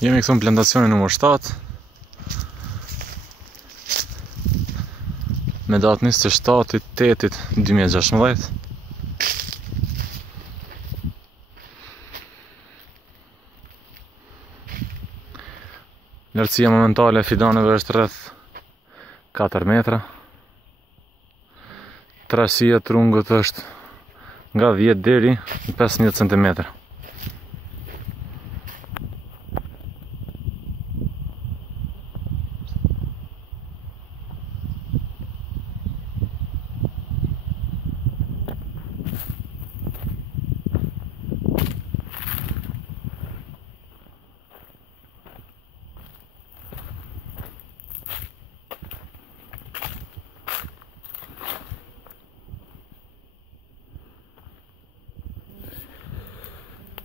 Jemi këtu në plantacionin numër 7 me datë 27/8/2016. Lartësia momentale e fidanëve është rreth 4 metra. Trashësia të rungët është nga 10 deri në 15 cm.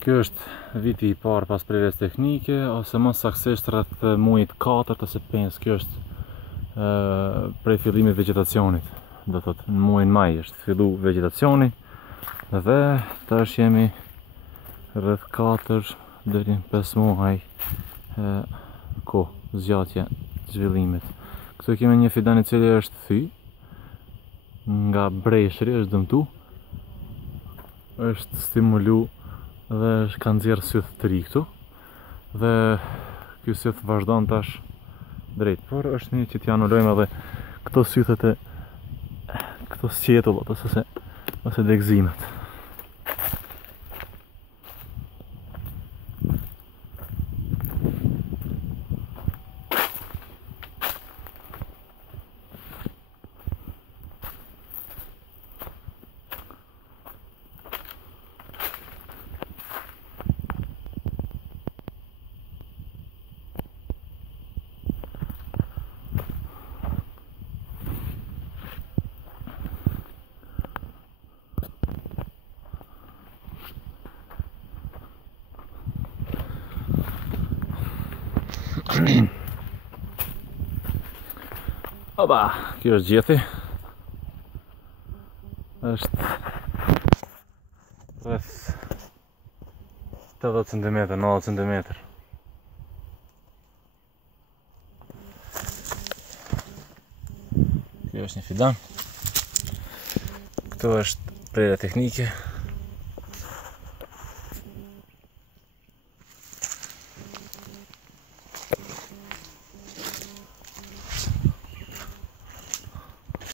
Kjo është viti I parë pas prerjes teknike, ose më saktësisht rreth muajit 4 ose 5. Kjo është prej fillimit vegjetacionit. Do thotë në muajin maj është fillu vegjetacioni dhe tash jemi rreth 4 deri në 5 muaj kohë zgjatje zhvillimit. Këtu kemi një fidan I cili është thy nga breshri, është dëmtu, është stimulu dhe ka nxjerr syth të ri këtu dhe ky syth vazhdon tash drejt, por është një që t'ja anulojmë edhe këto sythet e këto sqetullat ose degëzimet. Oba, kjo është gjethi. Është rreth 80 cm, 90 cm. Kjo është një fidan. Këtu është prerja teknike.